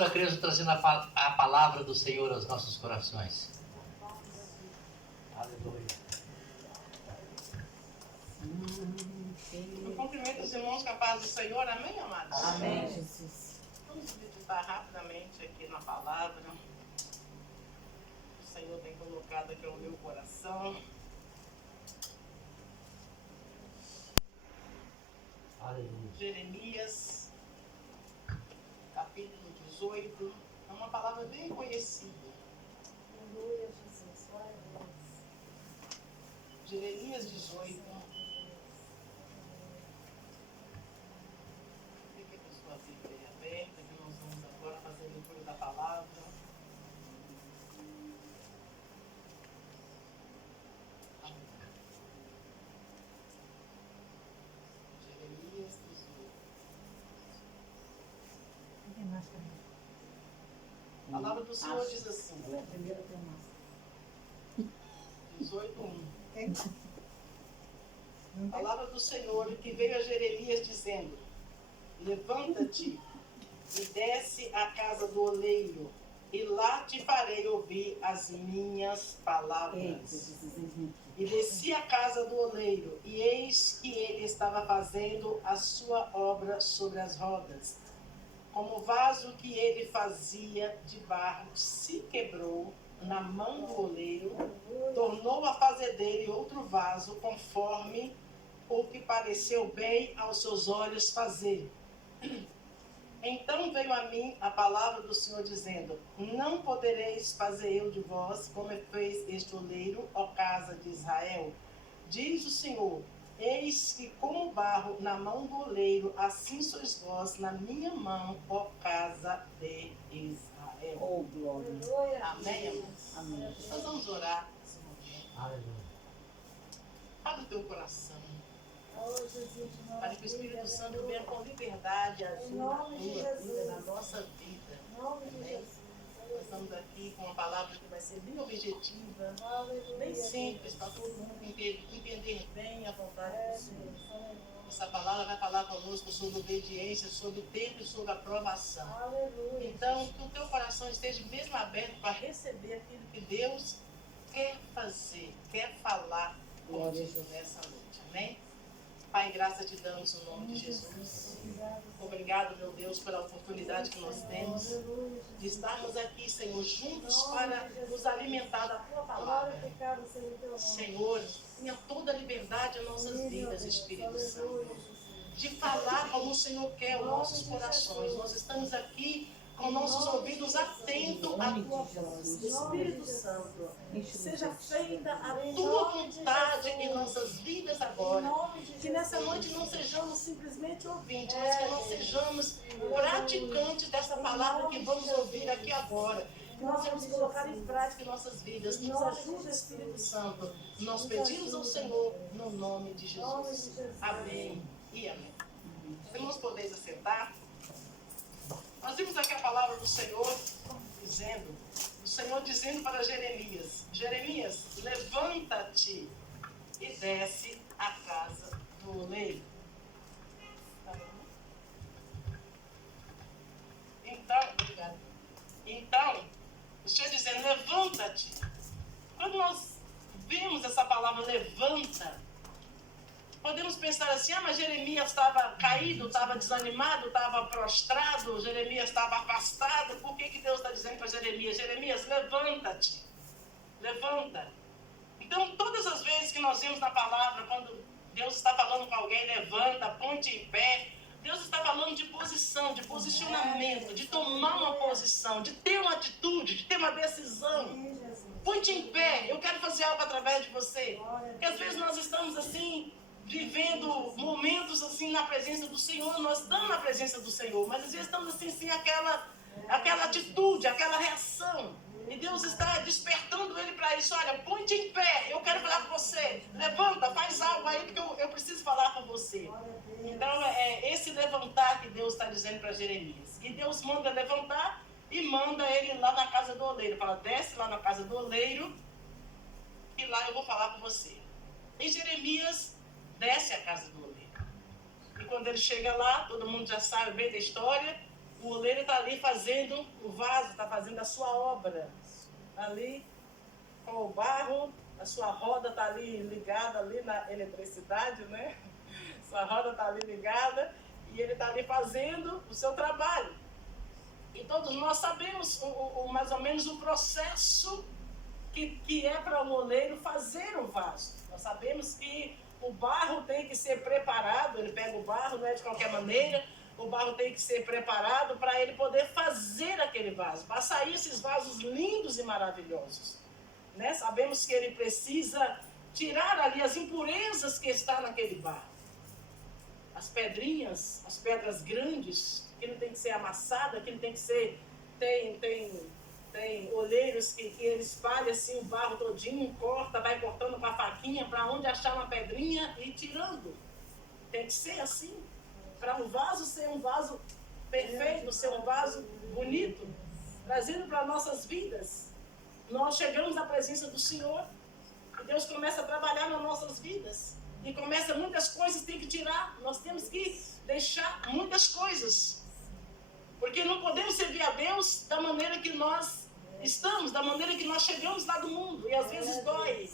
pastora Creuza trazendo a palavra do Senhor aos nossos corações. Aleluia. Eu cumprimento os irmãos com a paz do Senhor, amém, amados? Amém, Jesus. Vamos meditar rapidamente aqui na palavra. O Senhor tem colocado aqui ao meu coração. Aleluia. Jeremias, capítulo 18. É uma palavra bem conhecida. Aleluia, Jesus. Glória a Deus. Jeremias 18. Fique com sua Bíblia aí aberta, que nós vamos agora fazer a leitura da palavra. Jeremias 18. A palavra do Senhor diz assim, 18:1. A palavra do Senhor que veio a Jeremias dizendo: levanta-te e desce à casa do oleiro, e lá te farei ouvir as minhas palavras. E desci à casa do oleiro, e eis que ele estava fazendo a sua obra sobre as rodas. Como o vaso que ele fazia de barro se quebrou na mão do oleiro, tornou a fazer dele outro vaso, conforme o que pareceu bem aos seus olhos fazer. Então veio a mim a palavra do Senhor, dizendo: não podereis fazer eu de vós como fez este oleiro, ó casa de Israel. Diz o Senhor: eis que como barro na mão do oleiro, assim sois vós na minha mão, ó casa de Israel. Oh, glória. Amém, amados? Amém. Nós vamos orar nesse momento. Aleluia. Abre o teu coração, Oh, Jesus, para que o Espírito Santo venha com liberdade agir na tua vida, na nossa vida. Em nome de Amém? Jesus. Nós estamos aqui com uma palavra que vai ser bem objetiva, Aleluia. bem simples, para todo mundo entender bem a vontade do Senhor. Aleluia. Essa palavra vai falar conosco sobre obediência, sobre tempo e sobre aprovação. Aleluia. Então, que o teu coração esteja mesmo aberto para receber aquilo que Deus quer fazer, quer falar contigo nessa noite. Amém? Pai, graça te damos no nome de Jesus. Obrigado, meu Deus, pela oportunidade que nós temos de estarmos aqui, Senhor, juntos para nos alimentar da tua palavra. Senhor, tenha toda a liberdade em nossas vidas, Espírito Santo, de falar como o Senhor quer aos nossos corações. Nós estamos aqui com nossos ouvidos atentos à tua voz. Espírito Santo, seja feita a tua vontade em nossas vidas agora. Que nessa noite não sejamos simplesmente ouvintes, mas que nós sejamos praticantes dessa palavra que vamos ouvir aqui agora. Que nós vamos colocar em prática em nossas vidas. Nos ajude, Espírito Santo. Nós pedimos ao Senhor no nome de Jesus. Amém e amém. Irmãos, podeis assentar. Nós vimos aqui a palavra do Senhor dizendo, o Senhor dizendo para Jeremias: Jeremias, levanta-te e desce à casa do oleiro. Tá bom? Então, o Senhor dizendo, levanta-te. Quando nós vimos essa palavra levanta, podemos pensar assim: mas Jeremias estava caído, estava desanimado, estava prostrado, Jeremias estava afastado. Por que Deus está dizendo para Jeremias: Jeremias, levanta-te, levanta? Então, todas as vezes que nós vemos na palavra, quando Deus está falando com alguém, levanta, ponte em pé, Deus está falando de posição, de posicionamento, de tomar uma posição, de ter uma atitude, de ter uma decisão. Ponte em pé, eu quero fazer algo através de você. Porque às vezes nós estamos assim, vivendo momentos assim na presença do Senhor, nós estamos na presença do Senhor, mas às vezes estamos assim sem aquela atitude, aquela reação. E Deus está despertando ele para isso. Olha, ponte em pé, eu quero falar com você. Levanta, faz algo aí, porque eu preciso falar com você. Então é esse levantar que Deus está dizendo para Jeremias. E Deus manda levantar e manda ele lá na casa do oleiro. Fala, desce lá na casa do oleiro e lá eu vou falar com você. E Jeremias desce à casa do oleiro. E quando ele chega lá, todo mundo já sabe bem da história, O oleiro está ali fazendo o vaso, está fazendo a sua obra. Ali com o barro, a sua roda está ali ligada ali na eletricidade, né? Sua roda está ali ligada e ele está ali fazendo o seu trabalho. E todos nós sabemos mais ou menos o processo que é para o oleiro fazer o vaso. Nós sabemos que o barro tem que ser preparado, ele pega o barro, não é de qualquer maneira, o barro tem que ser preparado para ele poder fazer aquele vaso, para sair esses vasos lindos e maravilhosos. Né? Sabemos que ele precisa tirar ali as impurezas que estão naquele barro. As pedrinhas, as pedras grandes, aquilo tem que ser amassado, aquilo tem que ser... Tem olheiros que ele espalha assim o barro todinho, corta, vai cortando com a faquinha para onde achar uma pedrinha e tirando. Tem que ser assim. Para um vaso ser um vaso perfeito, ser um vaso bonito, trazendo para nossas vidas. Nós chegamos à presença do Senhor e Deus começa a trabalhar nas nossas vidas. E começa muitas coisas, tem que tirar. Nós temos que deixar muitas coisas. Porque não podemos servir a Deus da maneira que nós estamos, da maneira que nós chegamos lá do mundo. E às vezes dói.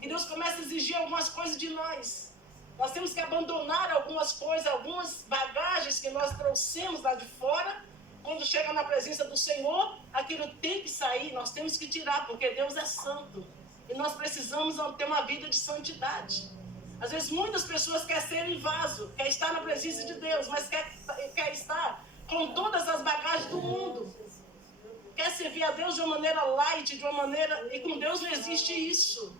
E Deus começa a exigir algumas coisas de nós. Nós temos que abandonar algumas coisas, algumas bagagens que nós trouxemos lá de fora. Quando chega na presença do Senhor, aquilo tem que sair, nós temos que tirar, porque Deus é santo. E nós precisamos ter uma vida de santidade. Às vezes muitas pessoas querem ser vaso, quer estar na presença de Deus, mas quer estar com todas as bagagens do mundo. Quer servir a Deus de uma maneira light, de uma maneira... E com Deus não existe isso.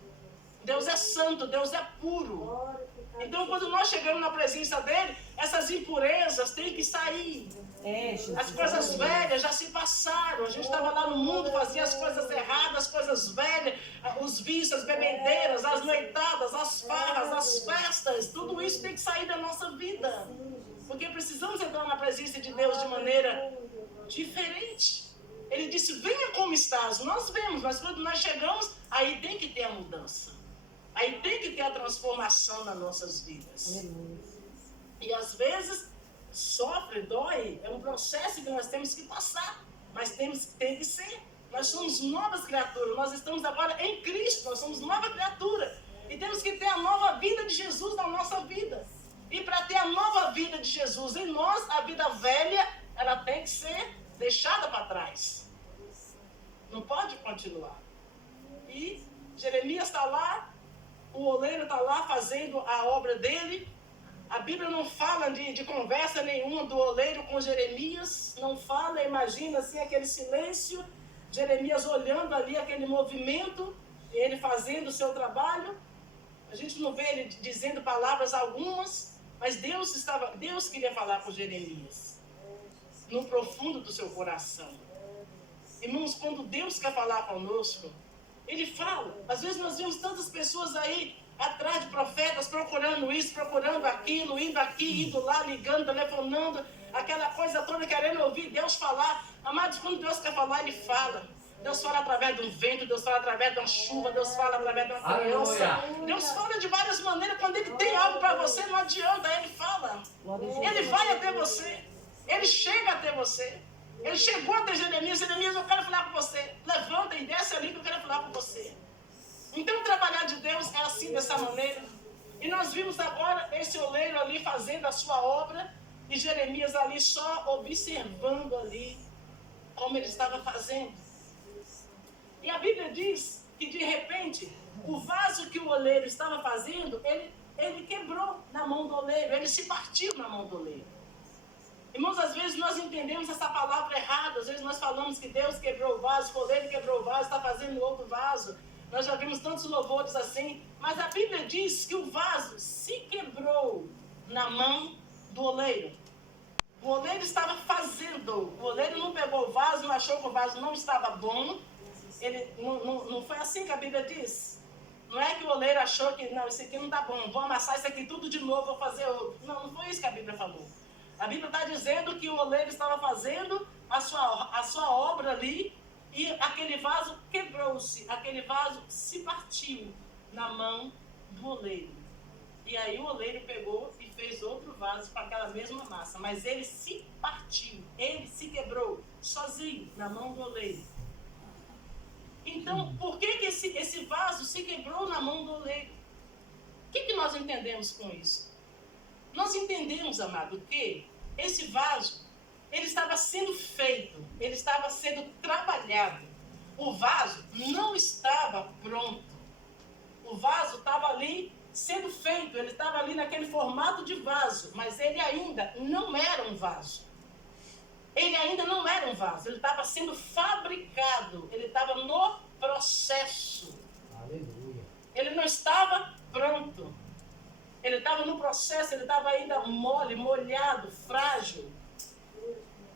Deus é santo, Deus é puro. Então, quando nós chegamos na presença dele, essas impurezas têm que sair. As coisas velhas já se passaram. A gente estava lá no mundo, fazia as coisas erradas, as coisas velhas, os vícios, as bebedeiras, as noitadas, as farras, as festas. Tudo isso tem que sair da nossa vida. Porque precisamos entrar na presença de Deus de maneira diferente. Ele disse, venha como estás. Nós vemos, mas quando nós chegamos, aí tem que ter a mudança. Aí tem que ter a transformação nas nossas vidas. E às vezes sofre, dói, é um processo que nós temos que passar, mas tem que ser. Nós somos novas criaturas, nós estamos agora em Cristo, nós somos nova criatura. E temos que ter a nova vida de Jesus na nossa vida. E para ter a nova vida de Jesus em nós, a vida velha, ela tem que ser deixada para trás. Não pode continuar. E Jeremias está lá, o oleiro está lá fazendo a obra dele. A Bíblia não fala de conversa nenhuma do oleiro com Jeremias. Não fala, imagina assim aquele silêncio. Jeremias olhando ali aquele movimento, e ele fazendo o seu trabalho. A gente não vê ele dizendo palavras algumas, mas Deus queria falar com Jeremias. No profundo do seu coração. Irmãos, quando Deus quer falar conosco, Ele fala. Às vezes nós vemos tantas pessoas aí atrás de profetas, procurando isso, procurando aquilo, indo aqui, indo lá, ligando, telefonando, aquela coisa toda, querendo ouvir Deus falar. Amados, quando Deus quer falar, Ele fala. Deus fala através de um vento, Deus fala através de uma chuva, Deus fala através de uma criança. Deus fala de várias maneiras. Quando Ele tem algo para você, não adianta, Ele fala. Ele vai até você. Ele chega até você. Ele chegou até Jeremias. Jeremias, eu quero falar com você. Levanta e desce ali que eu quero falar com você. Então, o trabalhar de Deus é assim, dessa maneira. E nós vimos agora esse oleiro ali fazendo a sua obra. E Jeremias ali só observando ali como ele estava fazendo. E a Bíblia diz que de repente, o vaso que o oleiro estava fazendo, ele quebrou na mão do oleiro. Ele se partiu na mão do oleiro. Irmãos, às vezes nós entendemos essa palavra errada. Às vezes nós falamos que Deus quebrou o vaso, o oleiro quebrou o vaso, está fazendo outro vaso. Nós já vimos tantos louvores assim. Mas a Bíblia diz que o vaso se quebrou na mão do oleiro. O oleiro estava fazendo. O oleiro não pegou o vaso, não achou que o vaso não estava bom. Ele, não foi assim que a Bíblia diz. Não é que o oleiro achou que, não, isso aqui não está bom, vou amassar isso aqui tudo de novo, vou fazer outro. Não, não foi isso que a Bíblia falou. A Bíblia está dizendo que o oleiro estava fazendo a sua obra ali e aquele vaso quebrou-se, aquele vaso se partiu na mão do oleiro. E aí o oleiro pegou e fez outro vaso. vaso com aquela mesma massa, mas ele se partiu, ele se quebrou, sozinho, na mão do oleiro. Então, por que esse vaso se quebrou na mão do oleiro? O que nós entendemos com isso? Nós entendemos, amado, que esse vaso, ele estava sendo feito, ele estava sendo trabalhado. O vaso não estava pronto. O vaso estava ali sendo feito, ele estava ali naquele formato de vaso, mas ele ainda não era um vaso. Ele ainda não era um vaso, ele estava sendo fabricado, ele estava no processo. Aleluia. Ele não estava pronto. Ele estava no processo, ele estava ainda mole, molhado, frágil.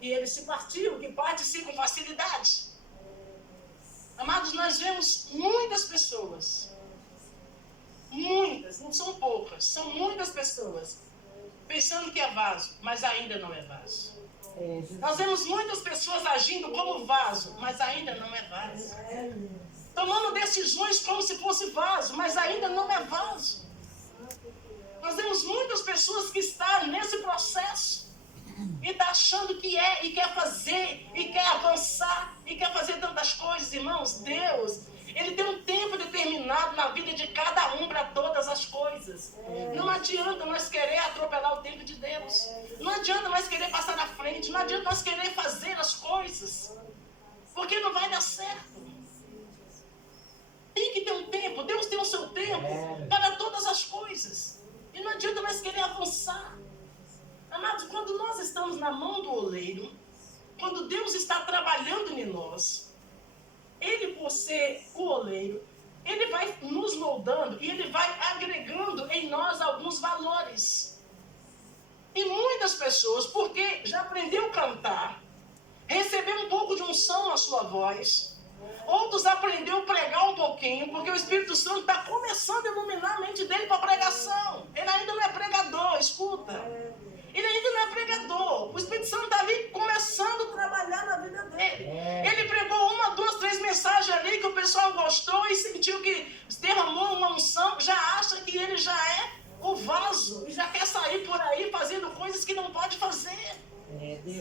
E ele se partiu, que parte-se com facilidade. Amados, nós vemos muitas pessoas, muitas, não são poucas, são muitas pessoas, pensando que é vaso, mas ainda não é vaso. Nós vemos muitas pessoas agindo como vaso, mas ainda não é vaso. Tomando decisões como se fosse vaso, mas ainda não é vaso. Nós vemos muitas pessoas que estão nesse processo e está achando que é, e quer fazer, e quer avançar, e quer fazer tantas coisas. Irmãos, Deus, Ele tem um tempo determinado na vida de cada um para todas as coisas. Não adianta nós querer atropelar o tempo de Deus. Não adianta nós querer passar na frente. Não adianta nós querer fazer as coisas, porque não vai dar certo. Tem que ter um tempo. Deus tem o seu tempo para todas as coisas. E não adianta nós querer avançar. Amados, quando nós estamos na mão do oleiro, quando Deus está trabalhando em nós, Ele, por ser o oleiro, Ele vai nos moldando e Ele vai agregando em nós alguns valores. E muitas pessoas, porque já aprendeu a cantar, recebeu um pouco de unção na sua voz, outros aprenderam a pregar um pouquinho, porque o Espírito Santo está começando a iluminar a mente dele para a pregação. Ele ainda não é pregador, escuta. Ele ainda não é pregador. O Espírito Santo está ali começando a trabalhar na vida dele. Ele pregou 1, 2, 3 mensagens ali que o pessoal gostou e sentiu que derramou uma unção, já acha que ele já é o vaso e já quer sair por aí fazendo coisas que não pode fazer.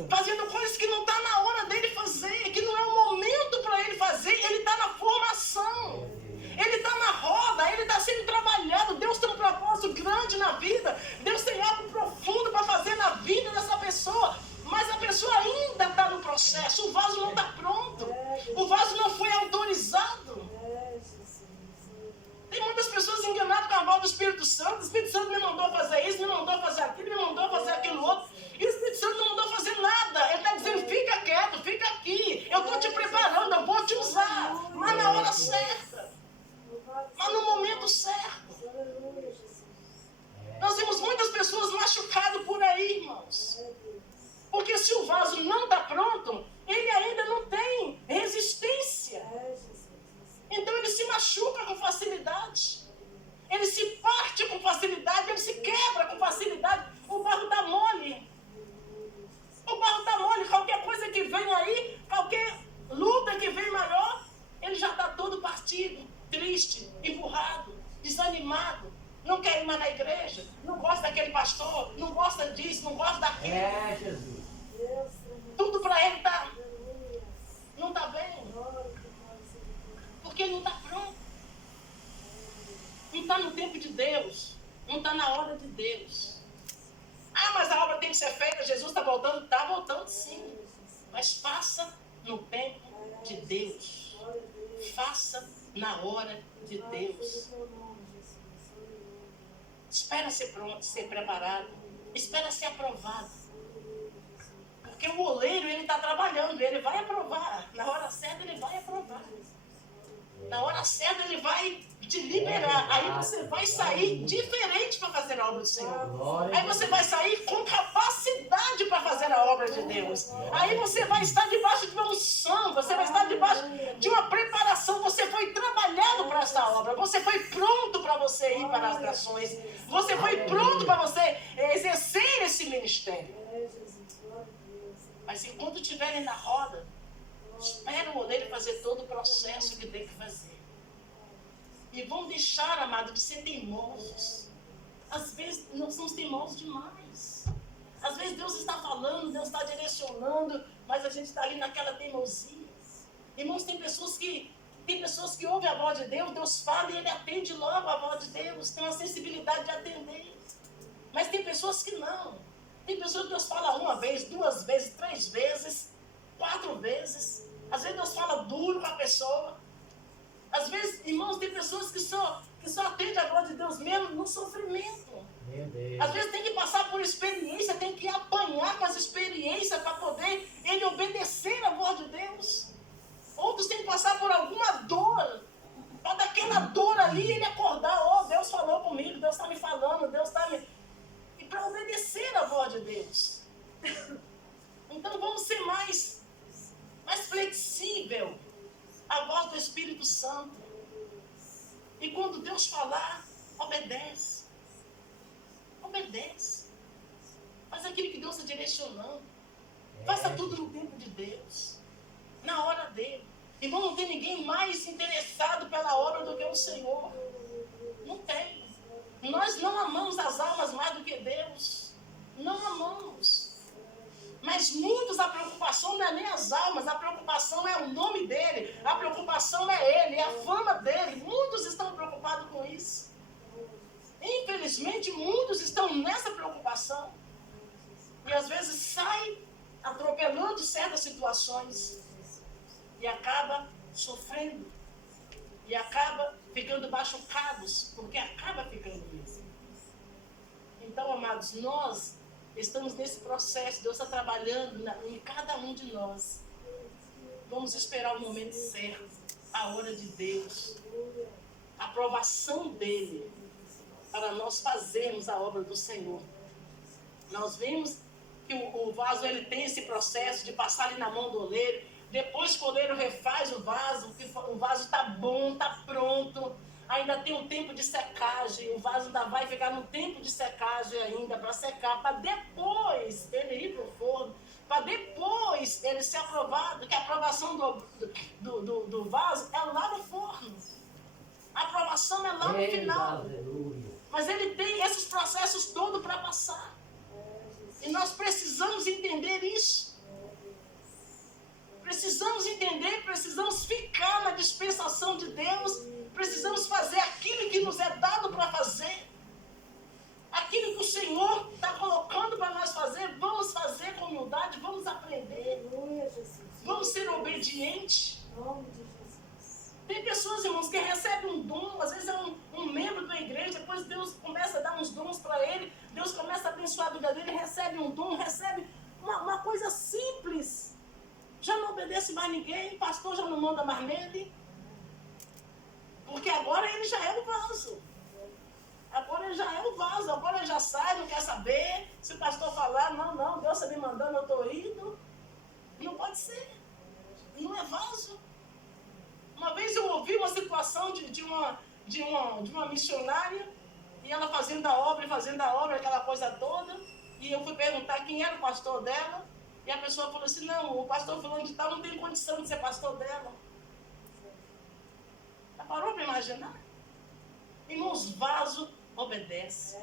Fazendo coisas que não está na hora dele fazer, que não é o momento para ele fazer. Ele está na formação. Ele está na roda, ele está sendo trabalhado. Deus tem um propósito grande na vida. Deus tem algo profundo para fazer na vida dessa pessoa. Mas a pessoa ainda está no processo. O vaso não está pronto. O vaso não foi autorizado. Tem muitas pessoas enganadas com a voz do Espírito Santo. O Espírito Santo me mandou fazer isso, me mandou fazer aquilo, me mandou fazer aquilo outro. E o Espírito Santo não mandou fazer nada. Ele está dizendo, fica quieto, fica aqui. Eu estou te preparando, eu vou te usar. Mas na hora certa. Mas no momento certo. Nós vemos muitas pessoas machucadas por aí, irmãos. Porque se o vaso não está pronto, ele ainda não tem resistência. Então ele se machuca com facilidade. Ele se parte com facilidade, ele se quebra com facilidade. O barro está mole. O barro está mole. Qualquer coisa que vem aí, qualquer luta que vem maior, ele já está todo partido, triste, empurrado, desanimado. Não quer ir mais na igreja, não gosta daquele pastor, não gosta disso, não gosta daquilo. Jesus. Tudo para ele tá, não está bem. Porque ele não está pronto. Não está no tempo de Deus. Não está na hora de Deus. Ah, mas a obra tem que ser feita, Jesus está voltando. Está voltando sim. Mas faça no tempo de Deus. Faça na hora de Deus. Espera ser pronto, ser preparado. Espera ser aprovado. Porque o oleiro, ele está trabalhando, ele vai aprovar. Na hora certa, ele vai aprovar. Na hora certa, ele vai te liberar. Aí você vai sair diferente para fazer a obra do Senhor. Aí você vai sair com capacidade para fazer a obra de Deus. Aí você vai estar debaixo de uma unção. Você vai estar debaixo de uma preparação. Você foi trabalhado para essa obra. Você foi pronto para você ir para as nações. Você foi pronto para você exercer esse ministério. Mas enquanto estiverem na roda, espera o oleiro fazer todo o processo que tem que fazer. E vão deixar, amado, de ser teimosos. Às vezes nós somos teimosos demais. vezes Deus está falando, Deus está direcionando, mas a gente está ali naquela teimosia. Irmãos, tem pessoas que ouvem a voz de Deus, Deus fala e ele atende logo a voz de Deus, tem uma sensibilidade de atender. Mas tem pessoas que não. Tem pessoas que Deus fala uma vez, 2 vezes, 3 vezes, 4 vezes. Às vezes Deus fala duro com a pessoa. Às vezes, irmãos, tem pessoas que só atendem a voz de Deus mesmo no sofrimento. Meu Deus. Às vezes tem que passar por experiência, tem que apanhar com as experiências para poder ele obedecer a voz de Deus. Outros têm que passar por alguma dor, para daquela dor ali ele acordar, oh, Deus falou comigo, Deus está me falando, Deus está me... E para obedecer a voz de Deus. Então vamos ser mais flexível à voz do Espírito Santo. E quando Deus falar, obedece. Obedece. Faz aquilo que Deus está direcionando. Faça tudo no tempo de Deus. Na hora dele. Irmão, não tem ninguém mais interessado pela obra do que o Senhor. Não tem. Nós não amamos as almas mais do que Deus. Não amamos. Mas muitos, a preocupação não é nem as almas, a preocupação é o nome dele, a preocupação é ele, é a fama dele. Muitos estão preocupados com isso. Infelizmente, muitos estão nessa preocupação. E às vezes saem atropelando certas situações. E acaba sofrendo. E acaba ficando machucados, porque acaba ficando mesmo. Então, amados, nós estamos nesse processo, Deus está trabalhando em cada um de nós. Vamos esperar o momento certo, a hora de Deus, a aprovação dele, para nós fazermos a obra do Senhor. Nós vimos que o vaso ele tem esse processo de passar ali na mão do oleiro. Depois que o oleiro refaz o vaso está bom, está pronto. Ainda tem um tempo de secagem, o vaso ainda vai ficar no tempo de secagem ainda, para secar, para depois ele ir para o forno, para depois ele ser aprovado, que a aprovação do vaso é lá no forno. A aprovação é lá no final. Aleluia. Mas ele tem esses processos todos para passar. E nós precisamos entender isso. Precisamos entender, precisamos ficar na dispensação de Deus, precisamos fazer aquilo que nos é dado para fazer. Aquilo que o Senhor está colocando para nós fazer, vamos fazer com humildade, vamos aprender. Vamos ser obedientes. Tem pessoas, irmãos, que recebem um dom, às vezes é um membro da igreja, depois Deus começa a dar uns dons para ele, Deus começa a abençoar a vida dele, recebe um dom, recebe uma coisa simples. Já não obedece mais ninguém, o pastor já não manda mais nele. Porque agora ele já é o vaso. Agora ele já é o vaso, agora ele já sai, não quer saber. Se o pastor falar, não, Deus está me mandando, eu estou indo. Não pode ser. Não é vaso. Uma vez eu ouvi uma situação de uma missionária, e ela fazendo a obra, aquela coisa toda, e eu fui perguntar quem era o pastor dela, e a pessoa falou assim, não, o pastor fulano de tal não tem condição de ser pastor dela. Já parou para imaginar? Irmãos, vaso obedece.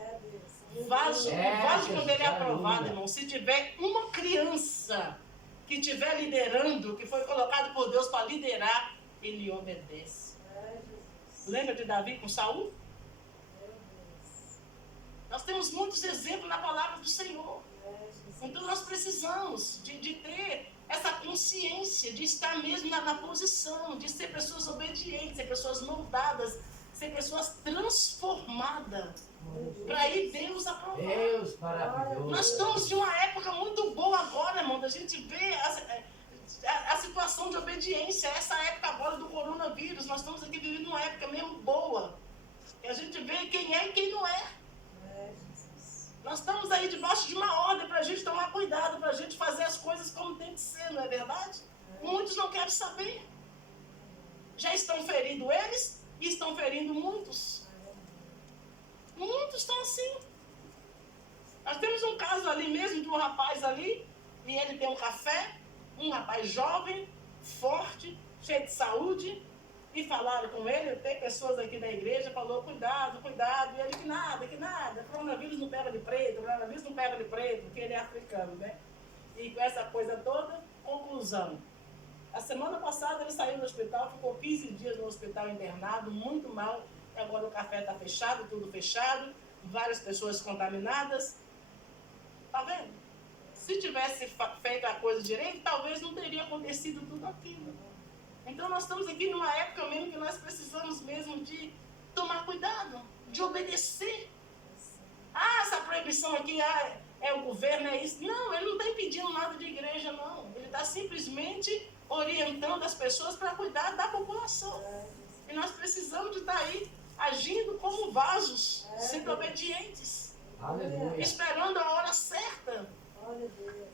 O vaso quando ele é aprovado, irmão, se tiver uma criança que estiver liderando, que foi colocado por Deus para liderar, ele obedece. Lembra de Davi com Saul? Nós temos muitos exemplos na palavra do Senhor. Então nós precisamos de ter essa consciência, de estar mesmo na posição, de ser pessoas obedientes, ser pessoas moldadas, ser pessoas transformadas, para aí Deus aprovar. Deus maravilhoso. Nós estamos em uma época muito boa agora, irmão, da gente ver a situação de obediência, essa época agora do coronavírus. Nós estamos aqui vivendo uma época mesmo boa, e a gente vê quem é e quem não é. Nós estamos aí debaixo de uma ordem para a gente tomar cuidado, para a gente fazer as coisas como tem que ser, não é verdade? Muitos não querem saber. Já estão ferindo eles e estão ferindo muitos. Muitos estão assim. Nós temos um caso ali mesmo de um rapaz ali, e ele tem um café, um rapaz jovem, forte, cheio de saúde, E falaram com ele, tem pessoas aqui na igreja, falou, cuidado, cuidado. E ele, que nada. Coronavírus não pega de preto, porque ele é africano, né? E com essa coisa toda, conclusão. A semana passada ele saiu do hospital, ficou 15 dias no hospital internado, muito mal. Agora o café está fechado, tudo fechado, várias pessoas contaminadas. Tá vendo? Se tivesse feito a coisa direito, talvez não teria acontecido tudo aquilo. Então nós estamos aqui numa época mesmo que nós precisamos mesmo de tomar cuidado, de obedecer. Ah, essa proibição aqui é o governo, é isso. Não, ele não está impedindo nada de igreja, não. Ele está simplesmente orientando as pessoas para cuidar da população. E nós precisamos de estar aí agindo como vasos, sendo obedientes. Aleluia. Esperando a hora certa.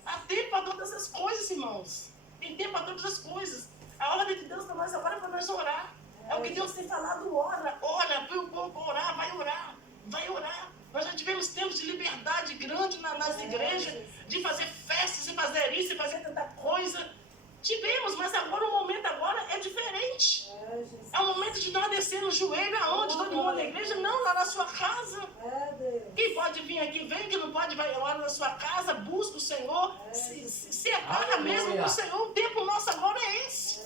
Há tempo para todas as coisas, irmãos. Tem tempo para todas as coisas. A ordem de Deus para nós agora é para nós orar. É o que Deus tem falado, ora, para o povo orar, vai orar. Nós já tivemos tempos de liberdade grande nas igrejas, de fazer festas, e fazer isso, e fazer tanta coisa. Tivemos, mas agora o momento agora é diferente. É o momento de nós descer no joelho, aonde? Todo mundo na igreja? Não, lá na sua casa. Quem pode vir aqui, vem. Quem não pode, vai lá na sua casa, busca o Senhor. Se agarra mesmo com o Senhor. O tempo nosso agora é esse.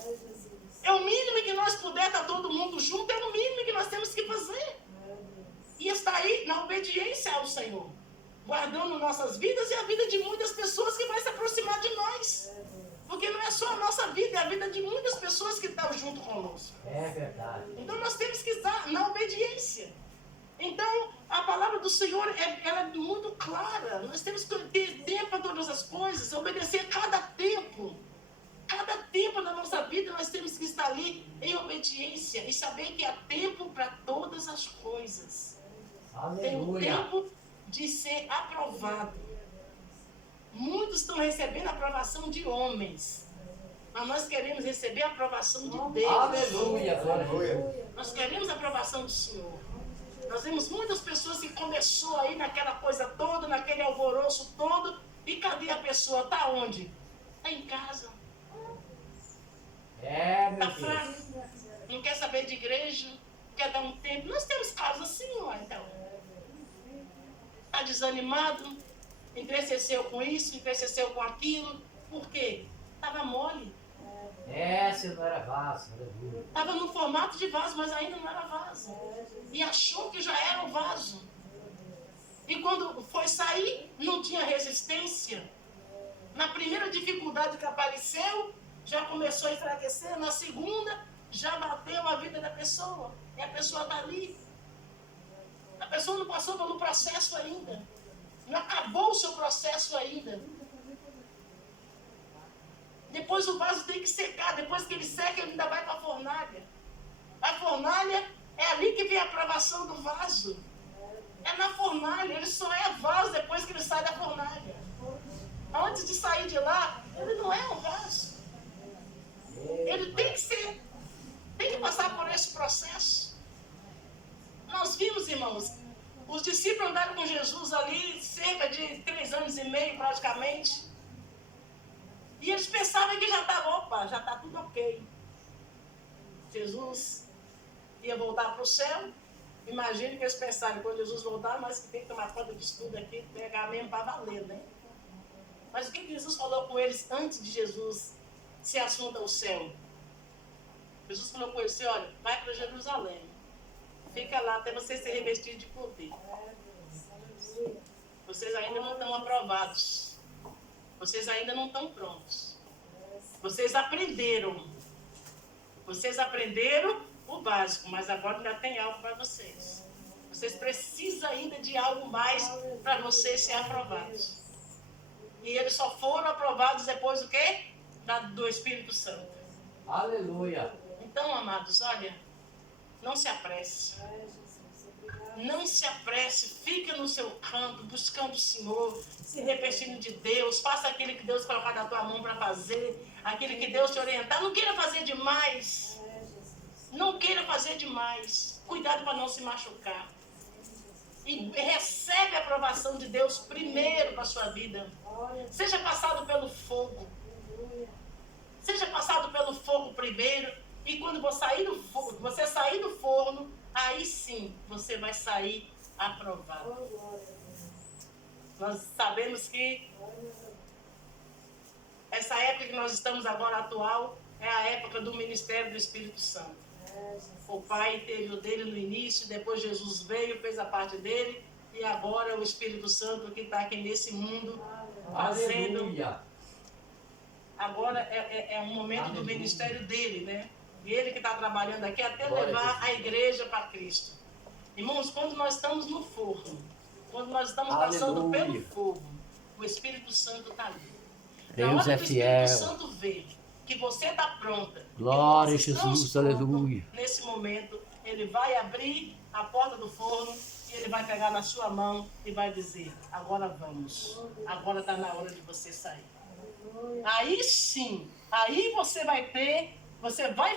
É o mínimo que nós puder estar todo mundo junto, é o mínimo que nós temos que fazer. E está aí na obediência ao Senhor, guardando nossas vidas e a vida de muitas pessoas que vai se aproximar de nós. Porque não é só a nossa vida, é a vida de muitas pessoas que estão junto conosco. É verdade. Então nós temos que estar na obediência. Então a palavra do Senhor ela é muito clara. Nós temos que ter tempo para todas as coisas, obedecer cada tempo. Cada tempo da nossa vida nós temos que estar ali em obediência e saber que há tempo para todas as coisas. Tem o Aleluia. tempo de ser aprovado. Muitos estão recebendo a aprovação de homens, mas nós queremos receber a aprovação de Deus. Aleluia. Glória a Deus. Nós queremos a aprovação do Senhor. Nós vemos muitas pessoas que começou aí naquela coisa toda, naquele alvoroço todo, e cadê a pessoa? Está onde? Está em casa. É, Está meu Deus. fraco. Não quer saber de igreja, quer dar um tempo. Nós temos casos assim, ó, então. Está desanimado, entristeceu com isso, entristeceu com aquilo. Por quê? Estava mole. É, se não era vaso. Aleluia. Estava no formato de vaso, mas ainda não era vaso. E achou que já era o vaso. E quando foi sair, não tinha resistência. Na primeira dificuldade que apareceu, já começou a enfraquecer. Na segunda, já bateu a vida da pessoa. E a pessoa está ali. A pessoa não passou pelo processo ainda. Não acabou o seu processo ainda. Depois o vaso tem que secar. Depois que ele seca, ele ainda vai para a fornalha. A fornalha é ali que vem a aprovação do vaso. É na fornalha. Ele só é vaso depois que ele sai da fornalha. Antes de sair de lá, ele não é um vaso. Ele tem que ser. Tem que passar por esse processo. Nós vimos, irmãos, os discípulos andaram com Jesus ali cerca de 3 anos e meio praticamente. E eles pensavam que já está tudo ok. Jesus ia voltar para o céu. Imagine que eles pensaram, quando Jesus voltar, mas tem que tomar conta disso tudo aqui, pegar mesmo para valer, né? Mas o que Jesus falou com eles antes de Jesus se assunta ao céu? Jesus falou com eles assim, olha, vai para Jerusalém. Fica lá até vocês serem revestidos de poder. Vocês ainda não estão aprovados. Vocês ainda não estão prontos. Vocês aprenderam. Vocês aprenderam o básico, mas agora ainda tem algo para vocês. Vocês precisam ainda de algo mais para vocês serem aprovados. E eles só foram aprovados depois do quê? Do Espírito Santo. Aleluia. Então, amados, olha, não se apresse. Não se apresse, fica no seu canto, buscando o Senhor, se revestindo de Deus, faça aquilo que Deus colocar na tua mão para fazer, aquilo que Deus te orientar. Não queira fazer demais. Não queira fazer demais. Cuidado para não se machucar. E recebe a aprovação de Deus primeiro para a sua vida. Seja passado pelo fogo. Seja passado pelo fogo primeiro, E quando você sair do forno, aí sim você vai sair aprovado. Oh, glória a Deus. Nós sabemos que Glória a Deus. essa época que nós estamos agora atual é a época do ministério do Espírito Santo. É, Jesus. O Pai teve o dele no início, depois Jesus veio, fez a parte dele, e agora é o Espírito Santo que está aqui nesse mundo fazendo. Aleluia. Agora é um momento do Aleluia. ministério dele, né? Ele que está trabalhando aqui até Glória a levar Jesus. a igreja para Cristo. Irmãos, quando nós estamos no forno, quando nós estamos passando Aleluia. pelo fogo, o Espírito Santo está ali. Na Deus hora é que o fiel. Espírito Santo vê que você está pronta, Glória a que nós estamos Jesus, prontos, aleluia. nesse momento, ele vai abrir a porta do forno e ele vai pegar na sua mão e vai dizer, agora vamos, agora está na hora de você sair. Aleluia. Aí sim, aí você vai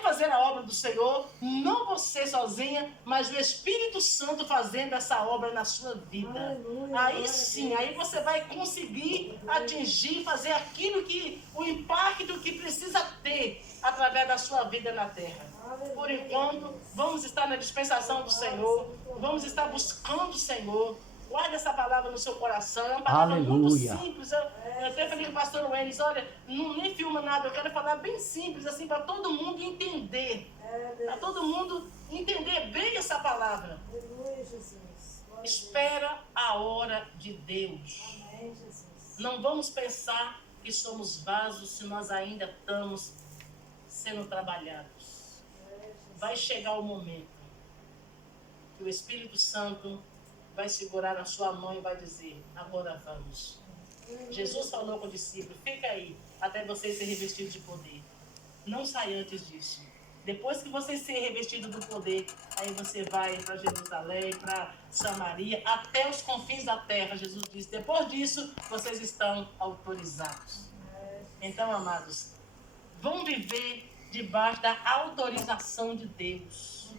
fazer a obra do Senhor, não você sozinha, mas o Espírito Santo fazendo essa obra na sua vida. Aleluia. Aí Glória a sim, Deus. aí você vai conseguir atingir, fazer aquilo o impacto que precisa ter através da sua vida na terra. Aleluia. Por enquanto, vamos estar na dispensação do Senhor, vamos estar buscando o Senhor. Guarde essa palavra no seu coração, é uma palavra Aleluia. muito simples. Eu até falei com o pastor Wênis, olha, nem filma nada, eu quero falar bem simples, assim, para todo mundo entender. É, Para Deus. todo mundo entender bem essa palavra. Aleluia, Jesus. Glória a Deus. Espera a hora de Deus. Amém, Jesus. Não vamos pensar que somos vasos se nós ainda estamos sendo trabalhados. É, Jesus. Vai chegar o momento que o Espírito Santo vai segurar na sua mão e vai dizer, agora vamos. Jesus falou com o discípulo, fica aí, até vocês serem revestidos de poder. Não sai antes disso. Depois que você ser revestido do poder, aí você vai para Jerusalém, para Samaria, até os confins da terra. Jesus disse, depois disso, vocês estão autorizados. Então, amados, vão viver debaixo da autorização de Deus.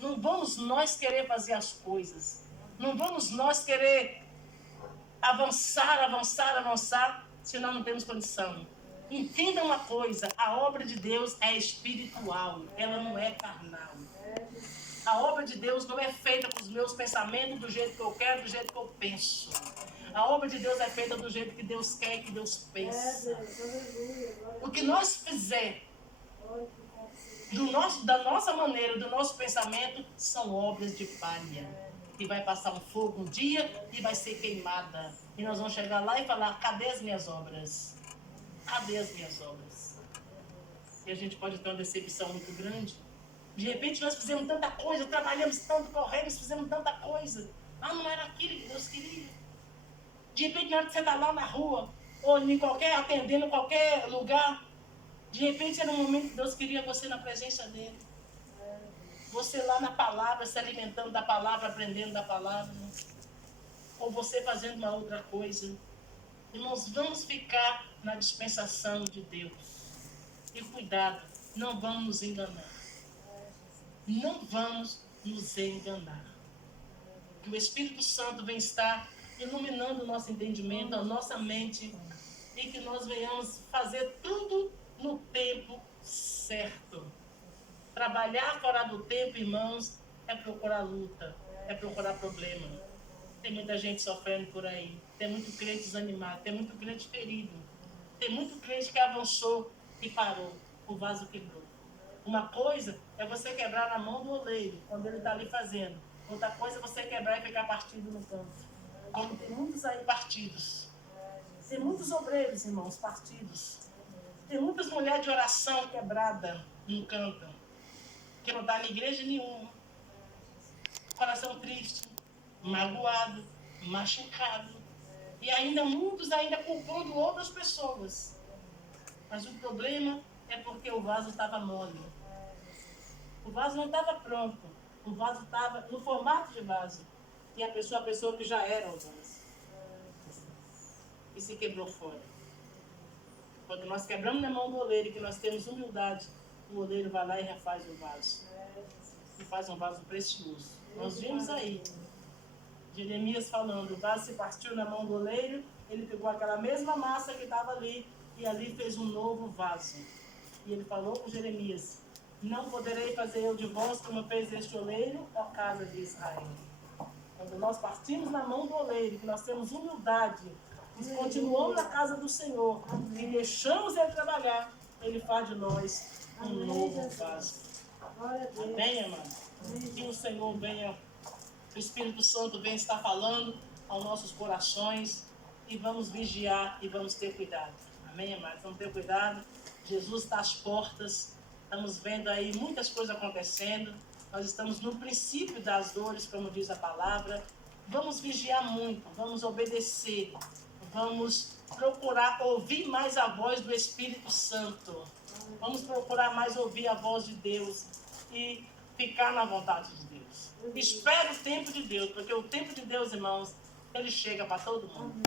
Não vamos nós querer fazer as coisas. Não vamos nós querer avançar, se nós não temos condição. Entenda uma coisa, a obra de Deus é espiritual, ela não é carnal. A obra de Deus não é feita com os meus pensamentos do jeito que eu quero, do jeito que eu penso. A obra de Deus é feita do jeito que Deus quer e que Deus É, pensa. Deus. Aleluia. Glória a O que Deus. nós fizer Glória a Deus. da nossa maneira, do nosso pensamento, são obras de palha. E vai passar um fogo um dia e vai ser queimada. E nós vamos chegar lá e falar, cadê as minhas obras? Cadê as minhas obras? E a gente pode ter uma decepção muito grande. De repente nós fizemos tanta coisa, trabalhamos tanto, corremos, fizemos tanta coisa. Ah, não era aquilo que Deus queria. De repente, na hora que você está lá na rua, ou atendendo em qualquer lugar, de repente era um momento que Deus queria você na presença dele. Você lá na palavra, se alimentando da palavra, aprendendo da palavra. Ou você fazendo uma outra coisa. Irmãos, vamos ficar na dispensação de Deus. E cuidado, não vamos nos enganar. Não vamos nos enganar. Que o Espírito Santo venha estar iluminando o nosso entendimento, a nossa mente, e que nós venhamos fazer tudo no tempo certo. Trabalhar fora do tempo, irmãos, é procurar luta, é procurar problema. Tem muita gente sofrendo por aí, tem muito crente desanimado, tem muito crente ferido, tem muito crente que avançou e parou, o vaso quebrou. Uma coisa é você quebrar na mão do oleiro, quando ele está ali fazendo. Outra coisa é você quebrar e ficar partido no canto. Como tem muitos aí partidos. Tem muitos obreiros, irmãos, partidos. Tem muitas mulheres de oração quebrada no canto. Que não está em igreja nenhuma. Coração triste, magoado, machucado. E ainda muitos culpando outras pessoas. Mas o problema é porque o vaso estava mole. O vaso não estava pronto. O vaso estava no formato de vaso. E a pessoa que já era o vaso. E se quebrou fora. Quando nós quebramos na mão do oleiro e que nós temos humildade, o oleiro vai lá e refaz o vaso. E faz um vaso precioso. Nós vimos aí Jeremias falando, o vaso se partiu na mão do oleiro, ele pegou aquela mesma massa que estava ali e ali fez um novo vaso. E ele falou com Jeremias, Não poderei fazer eu de vós como fez este oleiro, ó casa de Israel. Quando nós partimos na mão do oleiro, que nós temos humildade, e continuamos na casa do Senhor, e deixamos Ele trabalhar, Ele faz de nós um novo vaso. Glória a Deus. Amém, amado? Que o Senhor venha, o Espírito Santo venha estar falando aos nossos corações, e vamos vigiar e vamos ter cuidado. Amém, amados? Vamos ter cuidado. Jesus está às portas. Estamos vendo aí muitas coisas acontecendo. Nós estamos no princípio das dores, como diz a palavra. Vamos vigiar muito, vamos obedecer. Vamos procurar ouvir mais a voz do Espírito Santo. Vamos procurar mais ouvir a voz de Deus e ficar na vontade de Deus. Espere o tempo de Deus, porque o tempo de Deus, irmãos, ele chega para todo mundo.